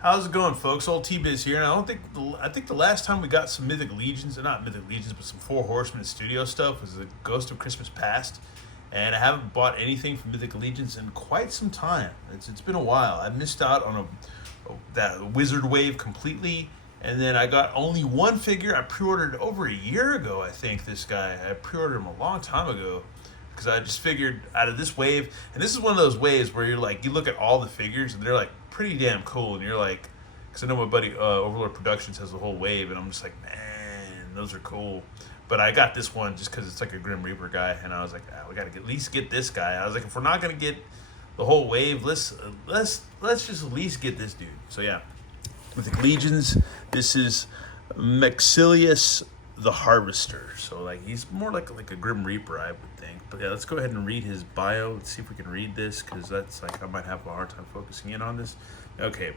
How's it going, folks? Old T-Biz here, and I think the last time we got some Mythic Legions, not Mythic Legions, but some Four Horsemen studio stuff was the Ghost of Christmas Past, and I haven't bought anything from Mythic Legions in quite some time. It's been a while. I missed out on that Wizard wave completely, and then I got only one figure. I pre-ordered over a year ago, I think. This guy, I pre-ordered him a long time ago because I just figured out of this wave, and this is one of those waves where you're like, you look at all the figures and they're like pretty damn cool, and you're like, because I know my buddy Overlord Productions has the whole wave, and I'm just like, man, those are cool. But I got this one just because it's like a Grim Reaper guy, and I was like, we gotta at least get this guy. I was like, if we're not gonna get the whole wave, let's just at least get this dude. So yeah, Mythic Legions. This is Maxillius the Harvester. So like he's more like a Grim Reaper, I would think. But yeah, let's go ahead and read his bio. Let's see if we can read this, because that's like I might have a hard time focusing in on this. Okay.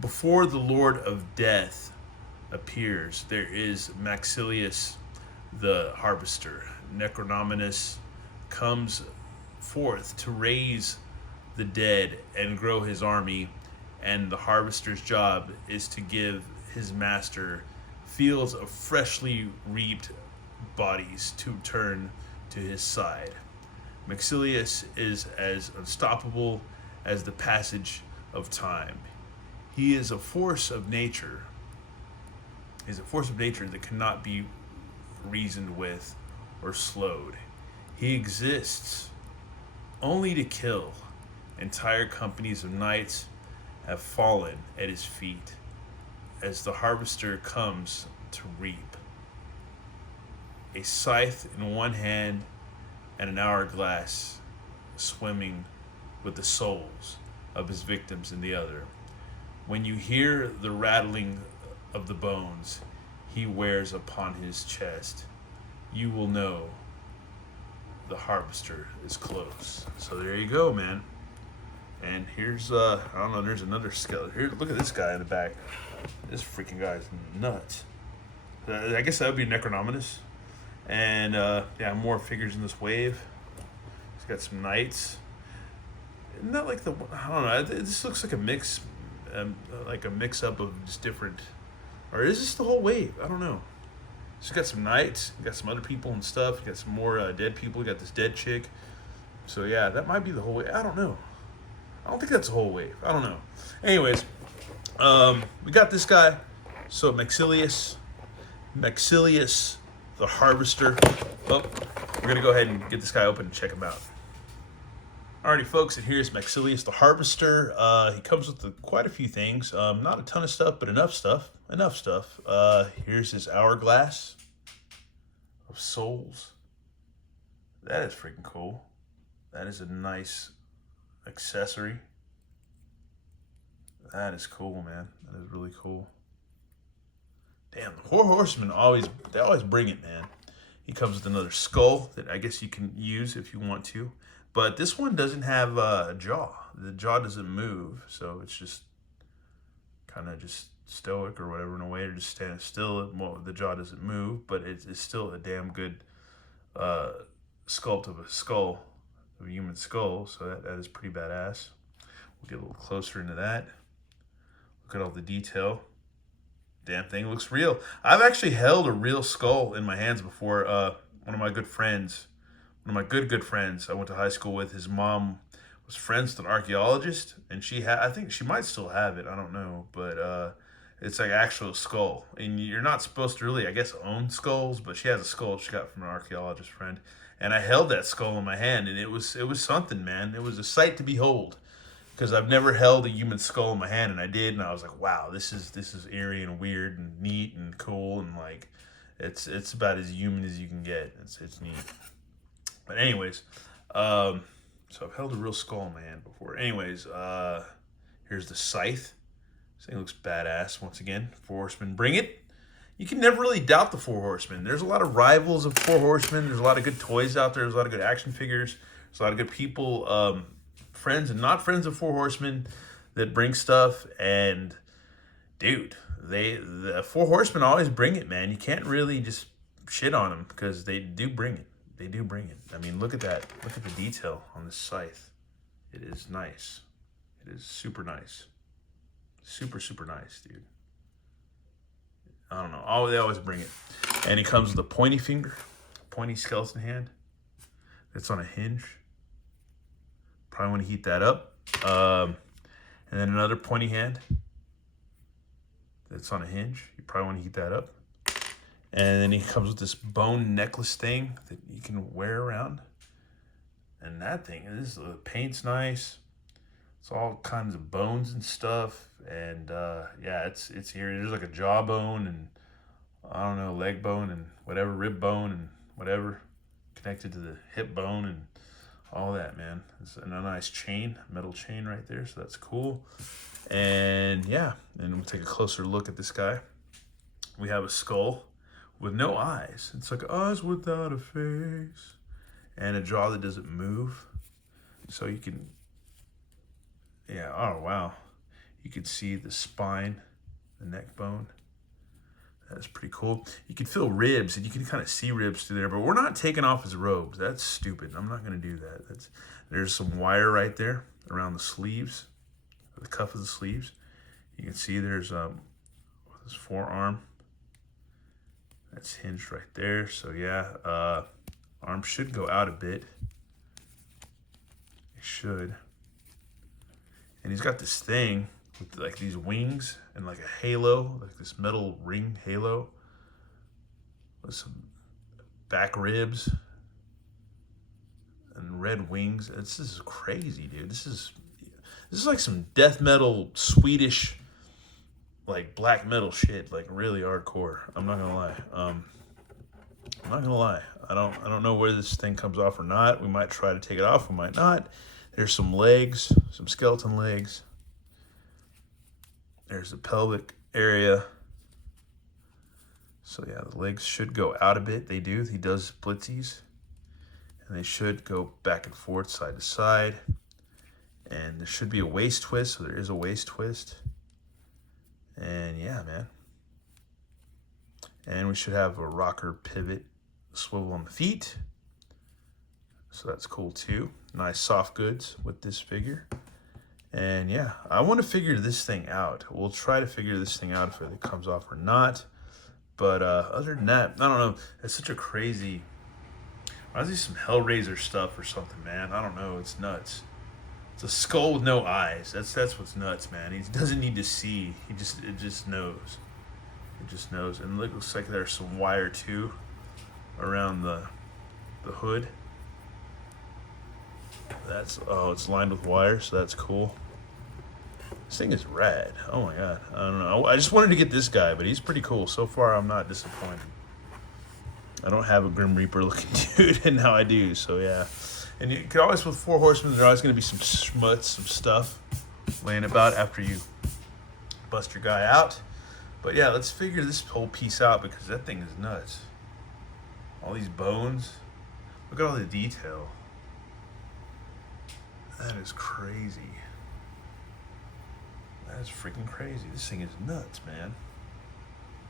Before the Lord of Death appears, there is Maxillius the Harvester. Necronominus comes forth to raise the dead and grow his army, and the harvester's job is to give his master fields of freshly reaped bodies to turn to his side. Maxillius is as unstoppable as the passage of time. He is a force of nature. He's a force of nature that cannot be reasoned with or slowed. He exists only to kill. Entire companies of knights have fallen at his feet as the harvester comes to reap. A scythe in one hand and an hourglass swimming with the souls of his victims in the other. When you hear the rattling of the bones he wears upon his chest, you will know the harvester is close. So there you go, man. And here's I don't know, there's another skeleton. Here, look at this guy in the back. This freaking guy's nuts. I guess that would be Necronominus. And yeah, more figures in this wave. He's got some knights. Isn't that like I don't know, this looks like a mix up of just different, or is this the whole wave? I don't know. So you got some knights, you got some other people and stuff, you got some more dead people, you got this dead chick. So yeah, that might be the whole wave. I don't know. I don't think that's the whole wave. I don't know. Anyways, we got this guy. So Maxillius the Harvester. Well, we're gonna go ahead and get this guy open and check him out. Alrighty, folks, and here's Maxillius the Harvester. He comes with quite a few things. Not a ton of stuff, but enough stuff. Here's his hourglass of souls. That is freaking cool. That is a nice accessory. That is cool, man. That is really cool. Damn, the Four Horsemen they always bring it, man. He comes with another skull that I guess you can use if you want to. But this one doesn't have a jaw. The jaw doesn't move, so it's just kind of just stoic or whatever in a way, or just standing still. Well, the jaw doesn't move, but it's still a damn good sculpt of a skull, of a human skull. So that is pretty badass. We'll get a little closer into that. Look at all the detail. Damn thing looks real. I've actually held a real skull in my hands before. One of my good friends, one of my good friends I went to high school with, his mom was friends with an archaeologist, and I think she might still have it, I don't know, but it's like actual skull. And you're not supposed to really, I guess, own skulls, but she has a skull she got from an archaeologist friend. And I held that skull in my hand, and it was something, man. It was a sight to behold, because I've never held a human skull in my hand, and I did, and I was like, wow, this is eerie and weird and neat and cool, and like it's about as human as you can get. It's neat. But anyways, so I've held a real skull in my hand before. Anyways, here's the scythe. This thing looks badass. Once again, Four Horsemen, bring it. You can never really doubt the Four Horsemen. There's a lot of rivals of Four Horsemen. There's a lot of good toys out there. There's a lot of good action figures. There's a lot of good people, friends and not friends of Four Horsemen, that bring stuff. And dude, the Four Horsemen always bring it, man. You can't really just shit on them, because they do bring it. They do bring it. I mean, look at that. Look at the detail on this scythe. It is nice. It is super nice. Super, super nice, dude. I don't know. Oh, they always bring it. And it comes with a pointy finger, pointy skeleton hand. It's on a hinge. Probably want to heat that up. And then another pointy hand that's on a hinge. You probably want to heat that up. And then he comes with this bone necklace thing that you can wear around. And that thing, the paint's nice. It's all kinds of bones and stuff. And yeah, it's here. There's like a jawbone and I don't know, leg bone and whatever, rib bone and whatever connected to the hip bone and all that, man. It's a nice chain, metal chain right there, so that's cool. And yeah, and we'll take a closer look at this guy. We have a skull with no eyes. It's like eyes without a face. And a jaw that doesn't move. So you can, yeah, oh wow. You can see the spine, the neck bone. That's pretty cool. You can feel ribs, and you can kind of see ribs through there, but we're not taking off his robes. That's stupid. I'm not going to do that. There's some wire right there around the sleeves, the cuff of the sleeves. You can see there's his forearm. That's hinged right there. So yeah, arm should go out a bit. It should. And he's got this thing with like these wings and like a halo, like this metal ring halo with some back ribs and red wings. This is crazy, dude. This is like some death metal Swedish like black metal shit, like really hardcore. I'm not gonna lie. I don't know where this thing comes off or not. We might try to take it off, we might not. There's some legs, some skeleton legs. There's the pelvic area. So yeah, the legs should go out a bit. They do. He does splitsies. And they should go back and forth, side to side. And there should be a waist twist, so there is a waist twist. And yeah, man. And we should have a rocker pivot swivel on the feet. So that's cool too. Nice soft goods with this figure. And yeah, I want to figure this thing out. We'll try to figure this thing out if it comes off or not. But other than that, I don't know. It's such a crazy... I see some Hellraiser stuff or something, man. I don't know. It's nuts. It's a skull with no eyes. That's what's nuts, man. He doesn't need to see. It just knows. It just knows. And it looks like there's some wire too around the hood. It's lined with wire, so that's cool. This thing is rad. Oh my god. I don't know. I just wanted to get this guy, but he's pretty cool. So far, I'm not disappointed. I don't have a Grim Reaper looking dude, and now I do, so yeah. And you can always, with 4 Horsemen, there's always going to be some schmutz, some stuff laying about after you bust your guy out. But yeah, let's figure this whole piece out because that thing is nuts. All these bones. Look at all the detail. That is crazy. That is freaking crazy. This thing is nuts, man.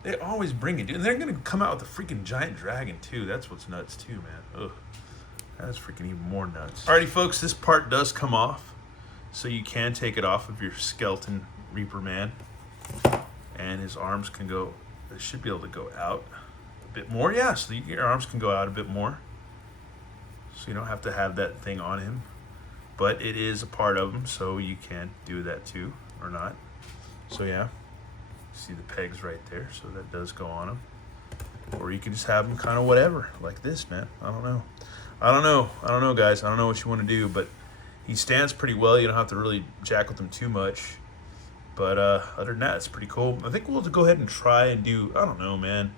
They always bring it, dude. And they're going to come out with a freaking giant dragon, too. That's what's nuts, too, man. Ugh. That's freaking even more nuts. Alrighty, folks. This part does come off. So you can take it off of your skeleton Reaper man. And his arms can go... They should be able to go out a bit more. Yeah, so your arms can go out a bit more. So you don't have to have that thing on him. But it is a part of him, so you can do that, too. Or not. So, yeah. See the pegs right there, so that does go on them. Or you can just have them kind of whatever, like this, man. I don't know, guys. I don't know what you want to do, but he stands pretty well. You don't have to really jack with him too much. But other than that, it's pretty cool. I think we'll go ahead and try and do, I don't know, man.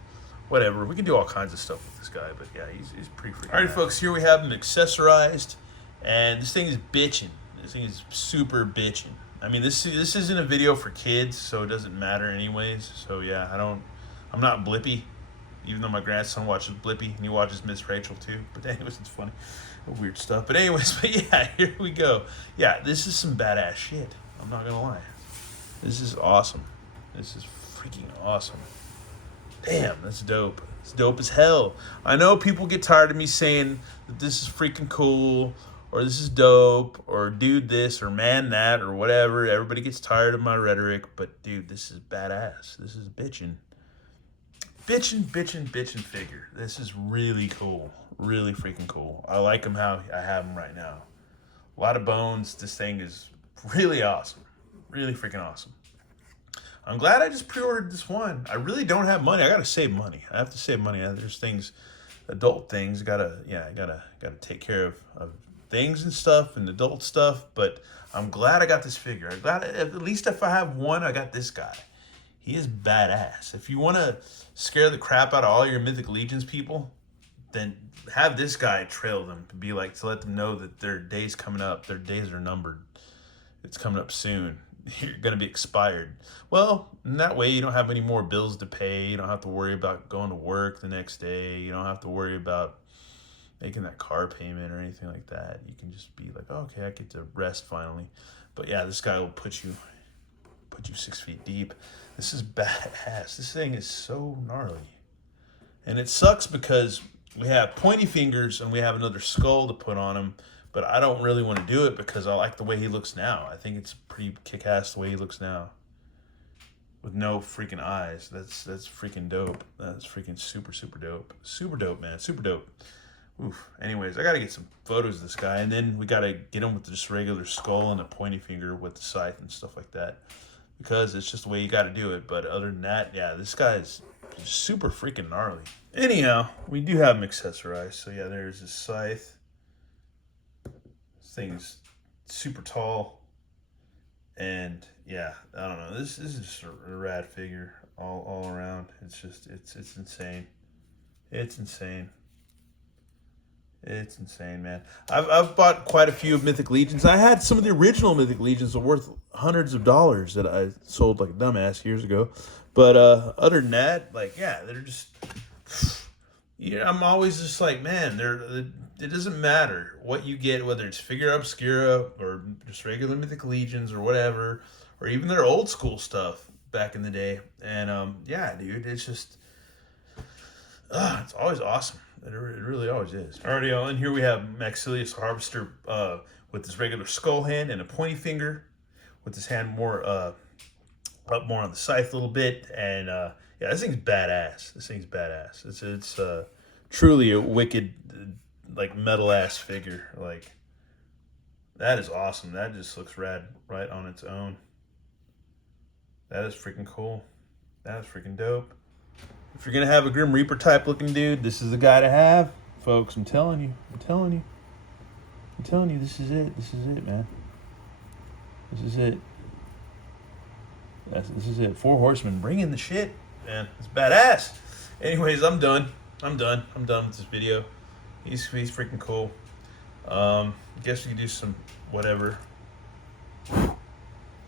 Whatever. We can do all kinds of stuff with this guy, but yeah, he's pretty freaking. All right, folks, here we have him accessorized, and this thing is bitching. This thing is super bitching. I mean, this isn't a video for kids, so it doesn't matter anyways. So yeah, I'm not Blippy, even though my grandson watches Blippy and he watches Miss Rachel too. But anyways, it's funny, weird stuff. But anyways, yeah, here we go. Yeah, this is some badass shit. I'm not gonna lie. This is awesome. This is freaking awesome. Damn, that's dope. It's dope as hell. I know people get tired of me saying that this is freaking cool, or this is dope, or dude this, or man that, or whatever. Everybody gets tired of my rhetoric, but dude, this is badass. This is bitchin'. Bitchin' figure. This is really cool. Really freaking cool. I like him how I have him right now. A lot of bones. This thing is really awesome. Really freaking awesome. I'm glad I just pre-ordered this one. I really don't have money. I gotta save money. I have to save money. There's things, adult things. Gotta take care of things and stuff and adult stuff. But I'm glad I got this figure. I'm glad at least if I have one, I got this guy. He is badass. If you want to scare the crap out of all your Mythic Legions people, then have this guy trail them to let them know that their day's coming up. Their days are numbered. It's coming up soon. You're going to be expired. Well, in that way, you don't have any more bills to pay. You don't have to worry about going to work the next day. You don't have to worry about making that car payment or anything like that. You can just be like, oh, okay, I get to rest finally. But yeah, this guy will put you 6 feet deep. This is badass. This thing is so gnarly. And it sucks because we have pointy fingers and we have another skull to put on him, but I don't really want to do it because I like the way he looks now. I think it's pretty kick-ass the way he looks now. With no freaking eyes. That's freaking dope. That's freaking super dope. Super dope, man. Super dope. Oof. Anyways, I got to get some photos of this guy, and then we got to get him with just regular skull and a pointy finger with the scythe and stuff like that, because it's just the way you got to do it. But other than that, yeah, this guy is super freaking gnarly. Anyhow, we do have him accessorized. So yeah, there's his scythe. This thing's super tall. And yeah, I don't know. This is just a rad figure all around. It's insane. It's insane. It's insane, man. I've bought quite a few of Mythic Legions. I had some of the original Mythic Legions that were worth hundreds of dollars that I sold like a dumbass years ago. But other than that, like, yeah, they're just... Yeah, I'm always just like, man, it doesn't matter what you get, whether it's Figura Obscura or just regular Mythic Legions or whatever, or even their old school stuff back in the day. And yeah, dude, it's just... it's always awesome. It really always is. Alrighty, all in here we have Maxillius Harvester with his regular skull hand and a pointy finger, with his hand more up more on the scythe a little bit. And yeah, this thing's badass. This thing's badass. It's truly a wicked, like, metal ass figure. Like, that is awesome. That just looks rad right on its own. That is freaking cool. That is freaking dope. If you're going to have a Grim Reaper type looking dude, this is the guy to have. Folks, I'm telling you. This is it, man. This is it. This is it. 4 Horsemen. Bring in the shit, man. It's badass. Anyways, I'm done. I'm done with this video. He's freaking cool. Guess we can do some whatever.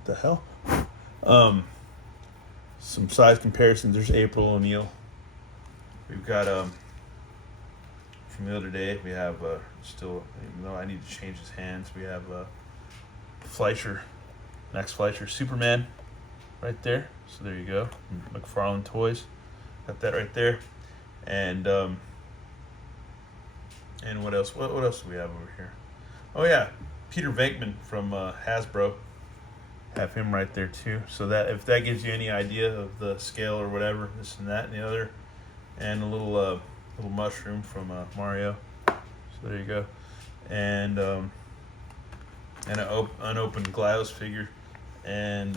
The hell? Some size comparisons. There's April O'Neil. We've got from the other day, we have still, even though I need to change his hands, we have Fleischer, Max Fleischer, Superman, right there. So there you go. McFarlane Toys, got that right there. And what else? What else do we have over here? Oh yeah, Peter Venkman from Hasbro. Have him right there too. So that if that gives you any idea of the scale or whatever, this and that and the other, and a little mushroom from Mario. So there you go. And an unopened Glyos figure, and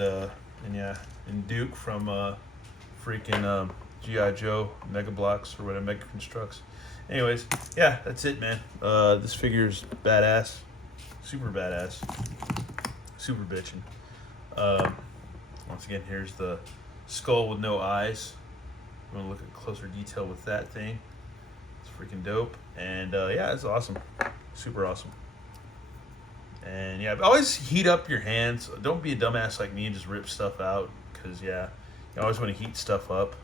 yeah, and Duke from freaking G.I. Joe Mega Blocks or whatever, Mega Constructs. Anyways, yeah, that's it, man. This figure's badass, super badass, super bitchin'. Once again, here's the skull with no eyes. I'm gonna look at closer detail with that thing. It's freaking dope. And yeah, it's awesome. Super awesome. And yeah, always heat up your hands. Don't be a dumbass like me and just rip stuff out, because yeah, you always want to heat stuff up.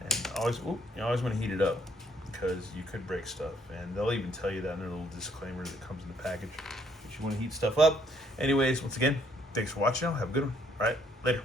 And you always want to heat it up, because you could break stuff. And they'll even tell you that in their little disclaimer that comes in the package, that you want to heat stuff up. Anyways, once again, thanks for watching. Have a good one. All right, later.